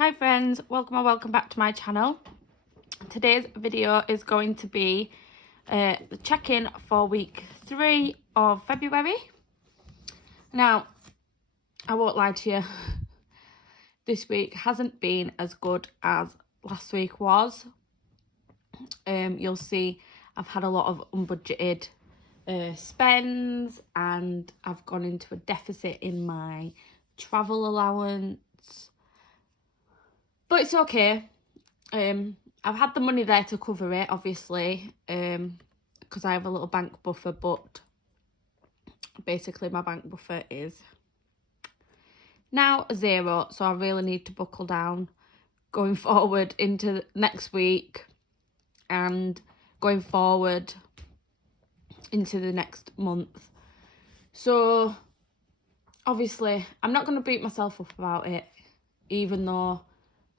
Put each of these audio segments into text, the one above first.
Hi friends, welcome or welcome back to my channel. Today's video is going to be the check-in for week 3 of February. Now, I won't lie to you, this week hasn't been as good as last week was. You'll see I've had a lot of unbudgeted spends, and I've gone into a deficit in my travel allowance. But it's okay. I've had the money there to cover it, obviously, because I have a little bank buffer, but basically my bank buffer is now 0, so I really need to buckle down going forward into next week and going forward into the next month. So obviously I'm not going to beat myself up about it, even though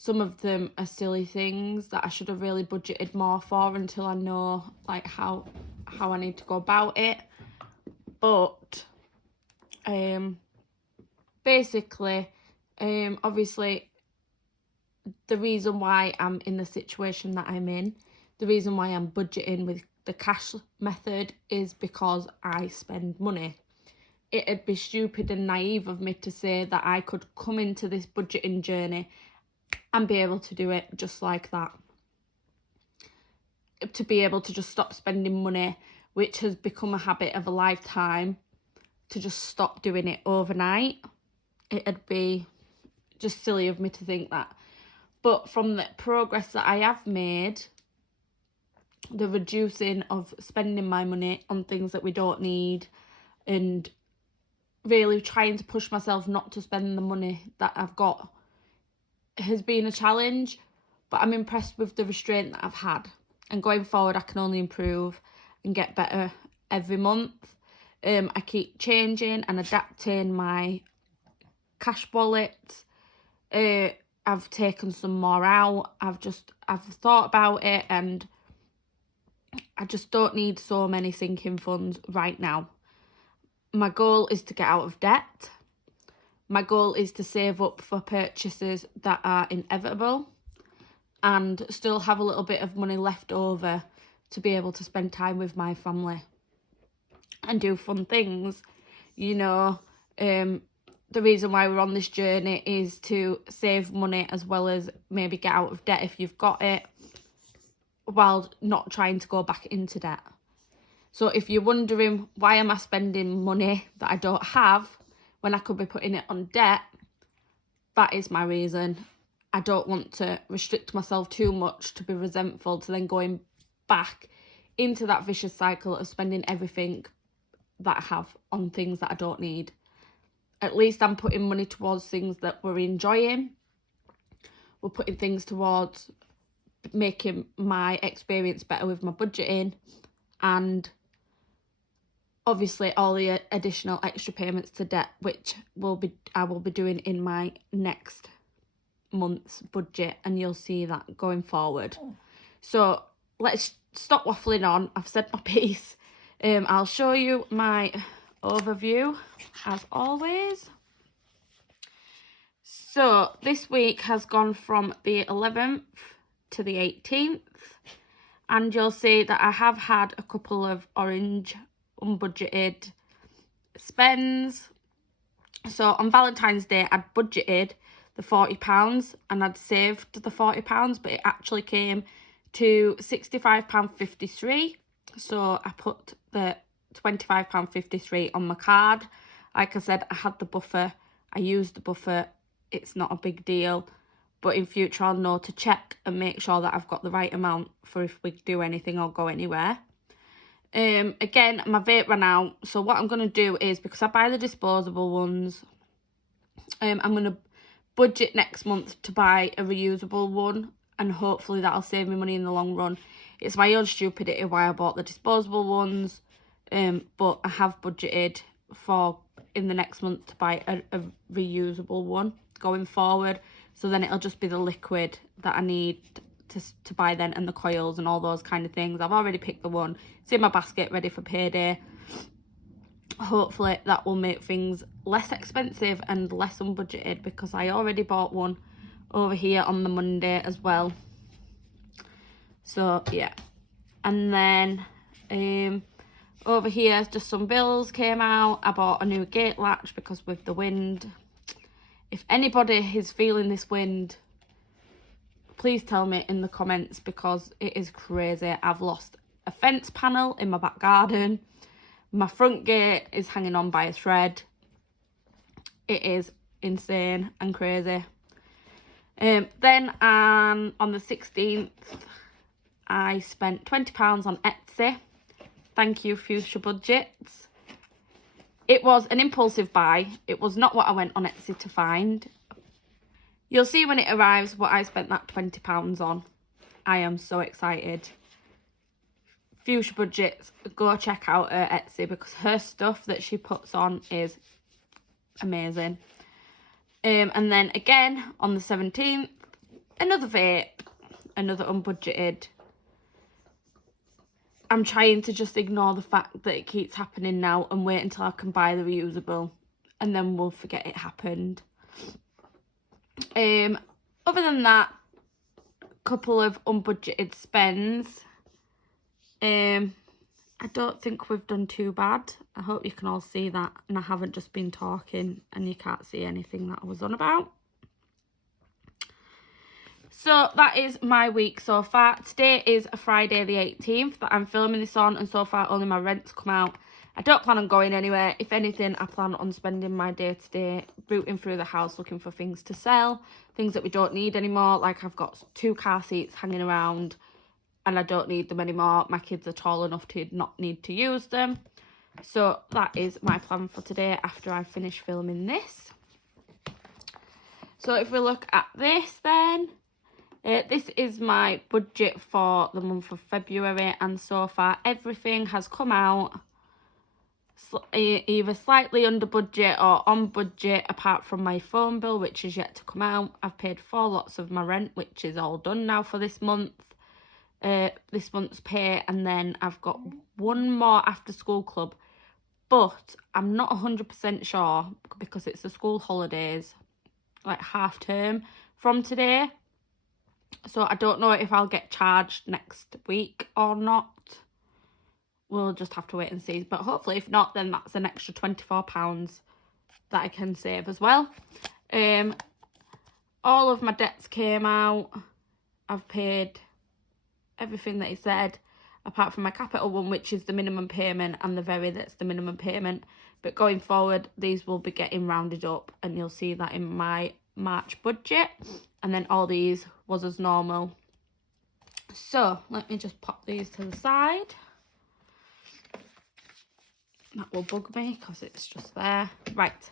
some of them are silly things that I should have really budgeted more for until I know like how I need to go about it. But basically, obviously the reason why I'm in the situation that I'm in, the reason why I'm budgeting with the cash method is because I spend money. It'd be stupid and naive of me to say that I could come into this budgeting journey and be able to do it just like that. To be able to just stop spending money, which has become a habit of a lifetime, to just stop doing it overnight. It'd be just silly of me to think that. But from the progress that I have made, the reducing of spending my money on things that we don't need, and really trying to push myself not to spend the money that I've got, has been a challenge, but I'm impressed with the restraint that I've had, and going forward I can only improve and get better every month. I keep changing and adapting my cash wallet. I've taken some more out. I've thought about it, and I just don't need so many sinking funds right now. My goal is to get out of debt. My goal is to save up for purchases that are inevitable and still have a little bit of money left over to be able to spend time with my family and do fun things. You know, the reason why we're on this journey is to save money as well as maybe get out of debt if you've got it, while not trying to go back into debt. So if you're wondering why am I spending money that I don't have when I could be putting it on debt, that is my reason. I don't want to restrict myself too much to be resentful to then going back into that vicious cycle of spending everything that I have on things that I don't need. At least I'm putting money towards things that we're enjoying. We're putting things towards making my experience better with my budgeting, and obviously all the additional extra payments to debt, which I will be doing in my next month's budget, and you'll see that going forward. So let's stop waffling on. I've said my piece. I'll show you my overview as always. So this week has gone from the 11th to the 18th, and you'll see that I have had a couple of orange unbudgeted spends. So on Valentine's Day I'd budgeted the £40 and I'd saved the £40, but it actually came to £65.53. So I put the £25.53 on my card. Like I said, I had the buffer, I used the buffer. It's not a big deal, but in future I'll know to check and make sure that I've got the right amount for if we do anything or go anywhere. Again, my vape ran out, so what I'm going to do is, because I buy the disposable ones, I'm going to budget next month to buy a reusable one, and hopefully that'll save me money in the long run. It's my own stupidity why I bought the disposable ones, but I have budgeted for in the next month to buy a reusable one going forward, so then it'll just be the liquid that I need to buy then, and the coils and all those kind of things. I've already picked the one. It's in my basket ready for payday. Hopefully that will make things less expensive and less unbudgeted, because I already bought one over here on the Monday as well. So yeah, and then over here just some bills came out. I bought a new gate latch because with the wind, if anybody is feeling this wind, please tell me in the comments, because it is crazy. I've lost a fence panel in my back garden. My front gate is hanging on by a thread. It is insane and crazy. Then on the 16th, I spent £20 on Etsy. Thank you, Fuchsia Budgets. It was an impulsive buy. It was not what I went on Etsy to find. You'll see when it arrives what I spent that £20 on. I am so excited. Fuchsia Budgets, go check out her Etsy because her stuff that she puts on is amazing. And then again on the 17th, another vape, another unbudgeted. I'm trying to just ignore the fact that it keeps happening now and wait until I can buy the reusable, and then we'll forget it happened. Other than that, couple of unbudgeted spends. I don't think we've done too bad. I hope you can all see that and I haven't just been talking and you can't see anything that I was on about. So that is my week so far. Today is a Friday the 18th that I'm filming this on, and so far only my rent's come out. I don't plan on going anywhere. If anything, I plan on spending my day today rooting through the house looking for things to sell, things that we don't need anymore. Like I've got 2 car seats hanging around and I don't need them anymore. My kids are tall enough to not need to use them. So that is my plan for today after I finish filming this. So if we look at this then, this is my budget for the month of February, and so far everything has come out either slightly under budget or on budget, apart from my phone bill, which is yet to come out. I've paid 4 lots of my rent, which is all done now for this month. This month's pay, and then I've got one more after school club, but I'm not 100% sure because it's the school holidays, like half term from today, so I don't know if I'll get charged next week or not. We'll just have to wait and see, but hopefully if not, then that's an extra £24 that I can save as well. All of my debts came out. I've paid everything that he said, apart from my capital one, which is the minimum payment, and the very that's the minimum payment. But going forward, these will be getting rounded up, and you'll see that in my March budget. And then all these was as normal. So let me just pop these to the side. That will bug me because it's just there. Right,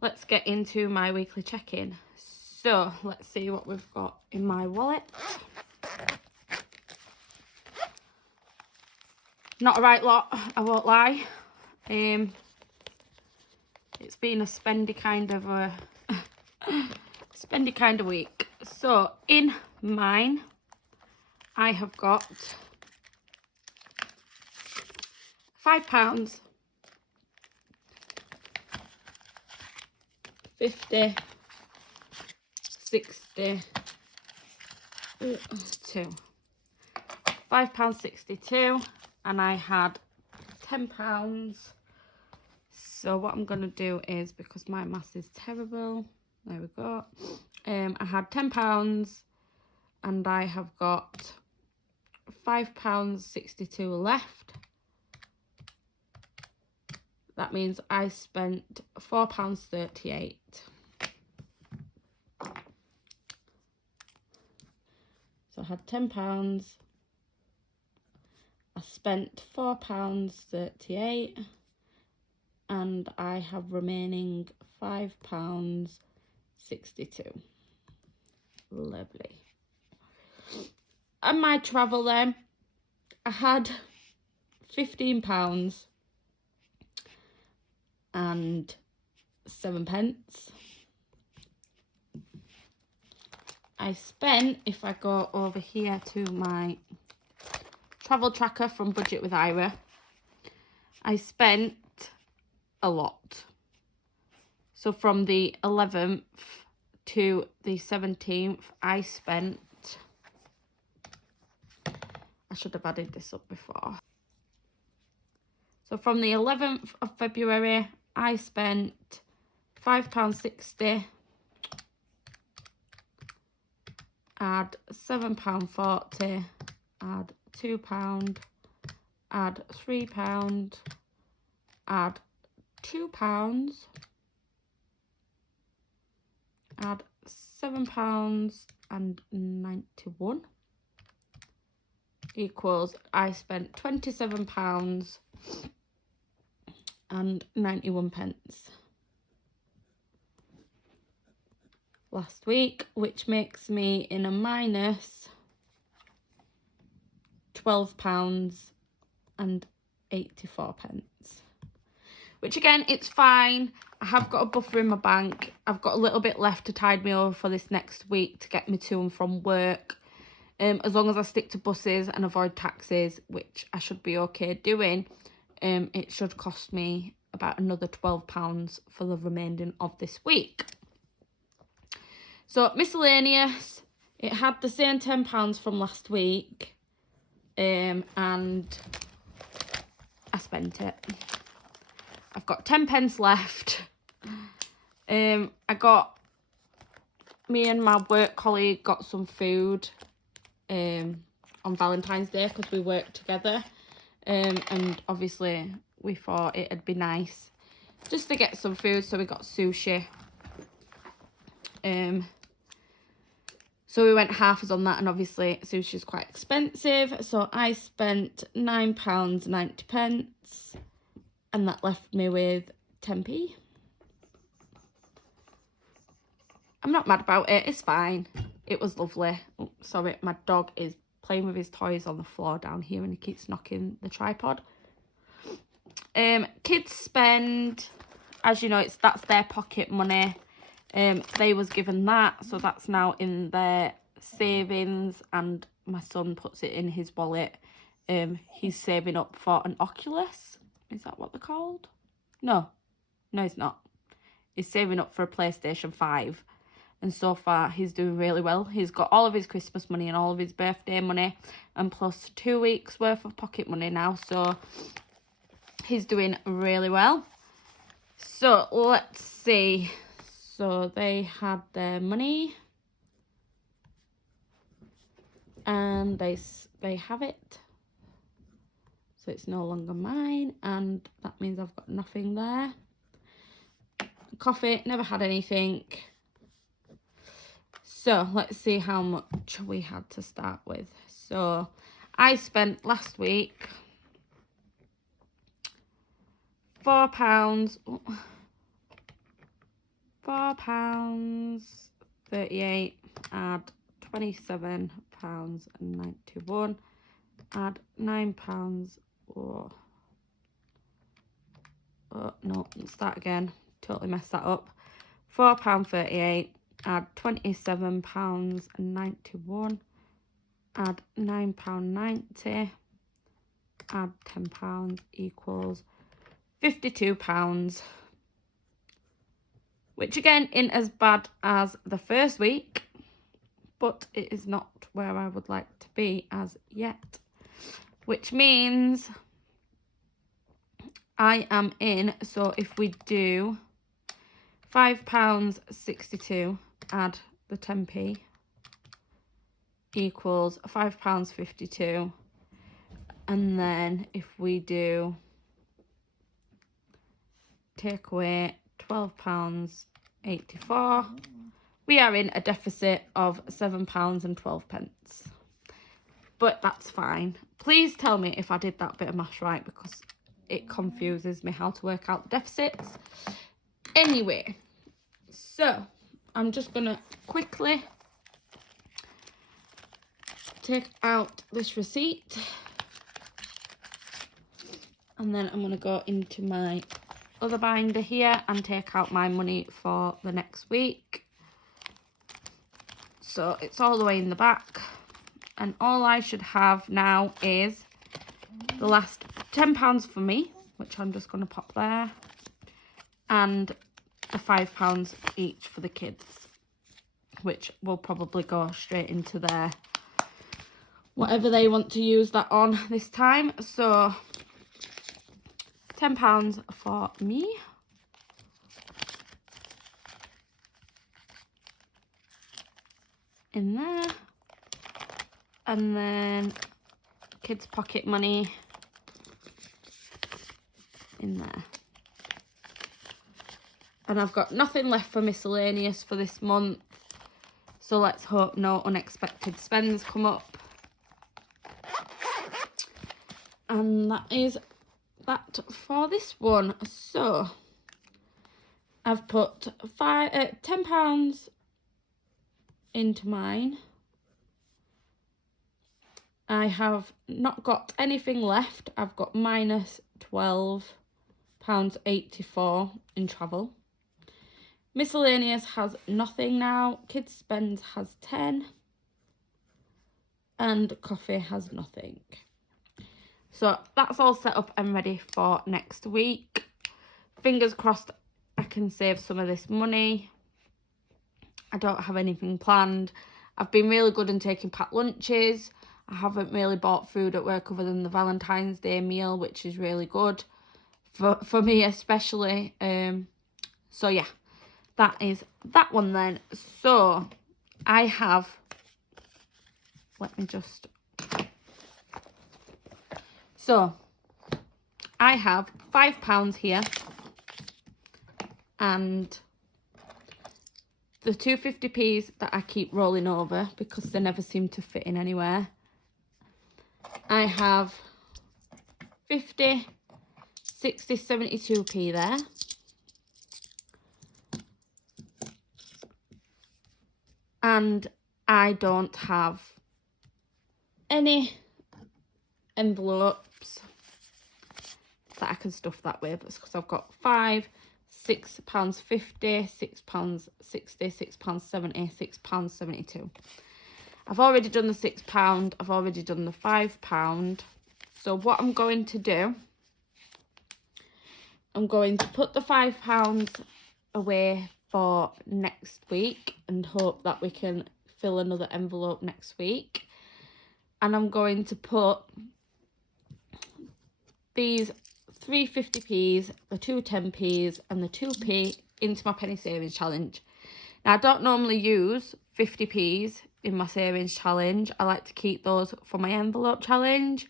let's get into my weekly check-in. So let's see what we've got in my wallet. Not a right lot, I won't lie. It's been a spendy kind of week. So in mine, I have got £5, 50, 60, £5.62, and I had £10. So what I'm going to do is, because my maths is terrible, there we go, I had £10 and I have got £5.62 left. That means I spent £4.38. So I had £10, I spent £4.38, and I have remaining £5.62. Lovely. And my travel then, I had £15 and 7p. I spent, if I go over here to my travel tracker from Budget with Ira, I spent a lot. So from the 11th to the 17th, I spent, I should have added this up before. So from the 11th of February, I spent £5.60, add £7.40, add £2, add £3, add £2, add £7.91 equals I spent £27.91 last week, which makes me in a minus £12.84. Which again, it's fine. I have got a buffer in my bank. I've got a little bit left to tide me over for this next week to get me to and from work. As long as I stick to buses and avoid taxis, which I should be okay doing, it should cost me about another £12 for the remaining of this week. So miscellaneous, it had the same £10 from last week, and I spent it. I've got 10 pence left. Me and my work colleague got some food on Valentine's Day because we worked together, and obviously we thought it'd be nice just to get some food, so we got sushi. So we went halves on that, and obviously sushi is quite expensive, so I spent £9.90, and that left me with 10p. I'm not mad about it, it's fine. It was lovely. Oh, sorry, my dog is playing with his toys on the floor down here and he keeps knocking the tripod. Kids spend, as you know, that's their pocket money. They was given that, so that's now in their savings, and my son puts it in his wallet. He's saving up for an Oculus. Is that what they're called? No, he's not. He's saving up for a PlayStation 5. And so far, he's doing really well. He's got all of his Christmas money and all of his birthday money, and plus 2 weeks worth of pocket money now. So he's doing really well. So let's see. So they had their money, and they have it. So it's no longer mine, and that means I've got nothing there. Coffee, never had anything. So let's see how much we had to start with. So I spent last week £4.38, add £27.91, add £9. Oh no, let's start again. Totally messed that up. £4.38, add £27.91, add £9.90, add £10 equals £52, which again isn't as bad as the first week, but it is not where I would like to be as yet, which means I am in. So if we do £5.62, add the 10p equals £5.52, and then if we do take away £12.84, we are in a deficit of £7.12. But that's fine. Please tell me if I did that bit of maths right, because it confuses me how to work out the deficits. Anyway, so I'm just gonna quickly take out this receipt, and then I'm gonna go into my other binder here and take out my money for the next week. So it's all the way in the back, and all I should have now is the last £10 for me, which I'm just going to pop there, and the £5 each for the kids. which will probably go straight into their whatever they want to use that on this time. So £10 for me. In there. And then kids' pocket money in there. And I've got nothing left for miscellaneous for this month. So let's hope no unexpected spends come up. And that is that for this one. So I've put £10 into mine. I have not got anything left. I've got minus £12.84 in travel. Miscellaneous has nothing now. Kids spends has 10. And coffee has nothing. So that's all set up and ready for next week. Fingers crossed I can save some of this money. I don't have anything planned. I've been really good in taking packed lunches. I haven't really bought food at work other than the Valentine's Day meal, which is really good for me especially. So yeah, that is that one then. So I have, let me just, so I have £5 here and the 250p's that I keep rolling over because they never seem to fit in anywhere. I have 50, 60, 72p there. And I don't have any envelopes that I can stuff that with because I've got £5, £6.50, £6.60, £6.70, £6.72. I've already done the £6, I've already done the £5. So what I'm going to do, I'm going to put the £5 away for next week and hope that we can fill another envelope next week. And I'm going to put these 3 50p's, the 2 10p's and the 2p into my penny savings challenge. Now I don't normally use 50p's in my savings challenge. I like to keep those for my envelope challenge,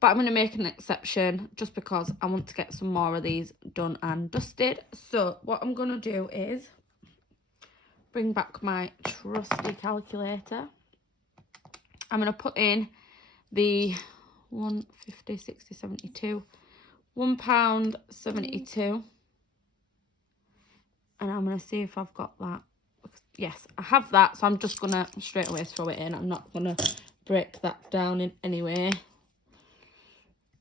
but I'm going to make an exception just because I want to get some more of these done and dusted. So what I'm going to do is bring back my trusty calculator. I'm going to put in the 150, 60, 72, £1.72. And I'm going to see if I've got that. Yes, I have that. So I'm just going to straight away throw it in. I'm not going to break that down in any way.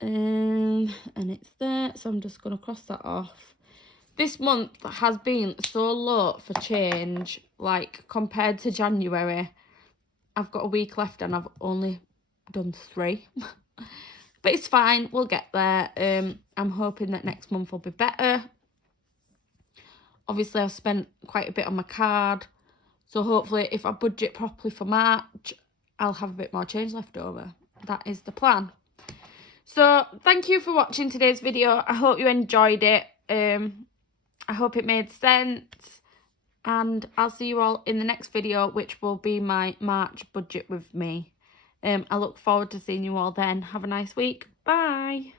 And it's there. So I'm just going to cross that off. This month has been so low for change. Like compared to January, I've got a week left and I've only done 3. But it's fine. We'll get there. I'm hoping that next month will be better. Obviously, I've spent quite a bit on my card. So hopefully, if I budget properly for March, I'll have a bit more change left over. That is the plan. So thank you for watching today's video. I hope you enjoyed it. I hope it made sense. And I'll see you all in the next video, which will be my March budget with me. I look forward to seeing you all then. Have a nice week. Bye.